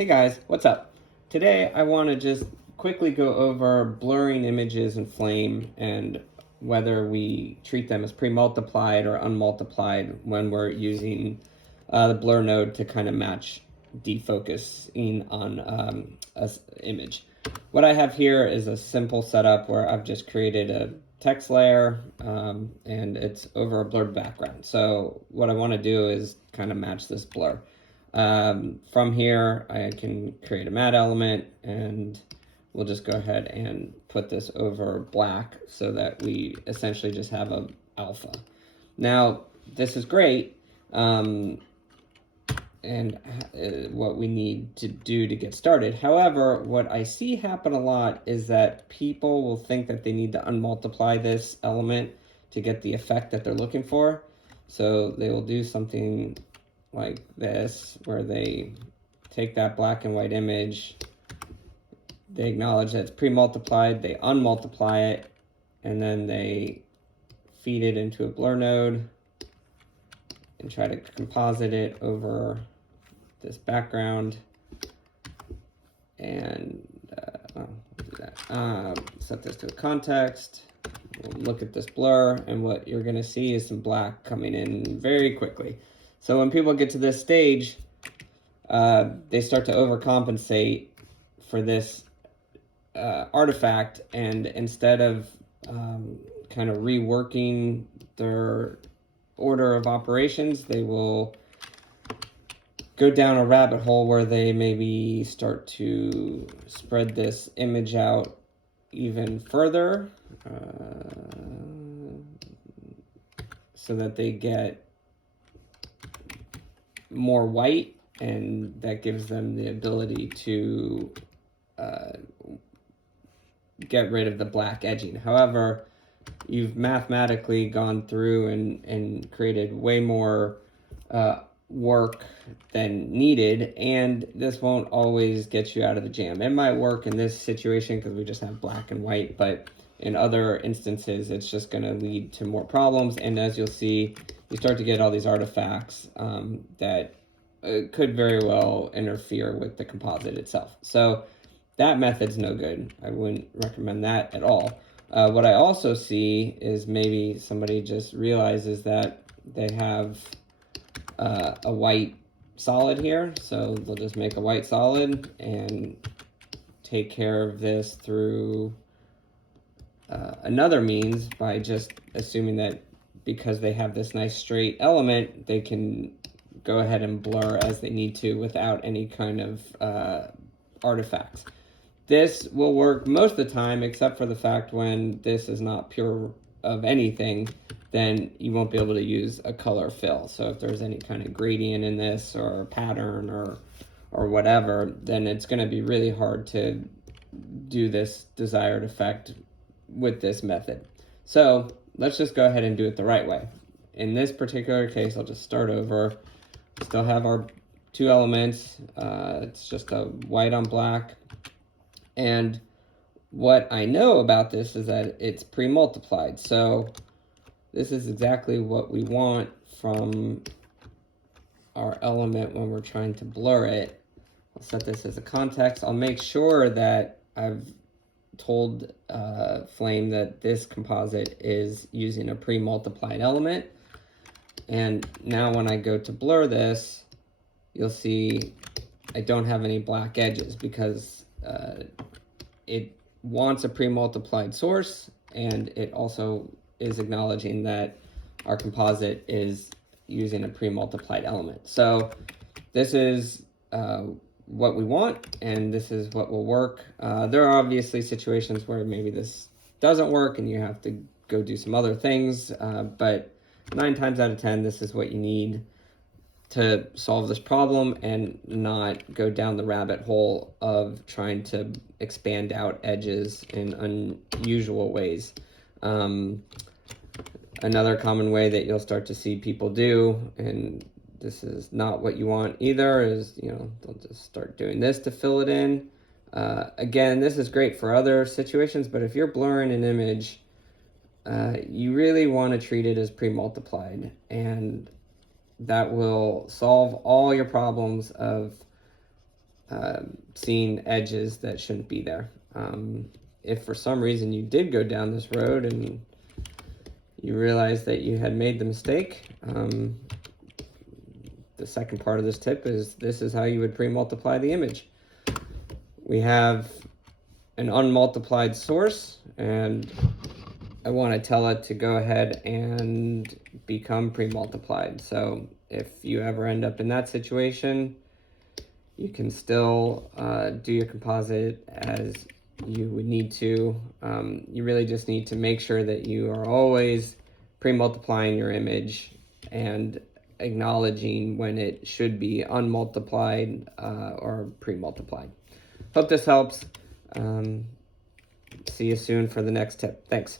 Hey guys, what's up? Today I want to just quickly go over blurring images in Flame and whether we treat them as pre-multiplied or unmultiplied when we're using the blur node to kind of match defocusing on an image. What I have here is a simple setup where I've just created a text layer and it's over a blurred background. So what I want to do is kind of match this blur. From here, I can create a matte element and we'll just go ahead and put this over black so that we essentially just have a alpha. Now, this is great, and what we need to do to get started. However, what I see happen a lot is that people will think that they need to unmultiply this element to get the effect that they're looking for. So they will do something like this, where they take that black and white image, they acknowledge that it's pre-multiplied, they unmultiply it, and then they feed it into a blur node and try to composite it over this background. And do that. Set this to a context. We'll look at this blur, and what you're going to see is some black coming in very quickly. So when people get to this stage, they start to overcompensate for this artifact, and instead of kind of reworking their order of operations, they will go down a rabbit hole where they maybe start to spread this image out even further so that they get more white, and that gives them the ability to get rid of the black edging. However, you've mathematically gone through and created way more work than needed, and this won't always get you out of the jam. It might work in this situation because we just have black and white, but in other instances, it's just going to lead to more problems. And as you'll see, you start to get all these artifacts that could very well interfere with the composite itself. So that method's no good. I wouldn't recommend that at all. What I also see is maybe somebody just realizes that they have a white solid here. So they'll just make a white solid and take care of this through another means by just assuming that because they have this nice straight element, they can go ahead and blur as they need to without any kind of artifacts. This will work most of the time, except for the fact when this is not pure of anything, then you won't be able to use a color fill. So if there's any kind of gradient in this or pattern or whatever, then it's going to be really hard to do this desired effect with this method. So let's just go ahead and do it the right way. In this particular case, I'll just start over. Still have our two elements. It's just a white on black. And what I know about this is that it's pre-multiplied. So this is exactly what we want from our element when we're trying to blur it. I'll set this as a context. I'll make sure that I've told Flame that this composite is using a pre-multiplied element. And now when I go to blur this, you'll see I don't have any black edges because it wants a pre-multiplied source, and it also is acknowledging that our composite is using a pre-multiplied element. So this is what we want, and this is what will work. There are obviously situations where maybe this doesn't work and you have to go do some other things, but 9 times out of 10, this is what you need to solve this problem and not go down the rabbit hole of trying to expand out edges in unusual ways. Another common way that you'll start to see people do, and this is not what you want either, is, they'll just start doing this to fill it in. Again, this is great for other situations, but if you're blurring an image, you really want to treat it as pre-multiplied, and that will solve all your problems of seeing edges that shouldn't be there. If for some reason you did go down this road and you realize that you had made the mistake, the second part of this tip is this is how you would pre-multiply the image. We have an unmultiplied source, and I want to tell it to go ahead and become pre-multiplied. So if you ever end up in that situation, you can still do your composite as you would need to. You really just need to make sure that you are always pre-multiplying your image and acknowledging when it should be unmultiplied or pre-multiplied. Hope this helps. See you soon for the next tip. Thanks.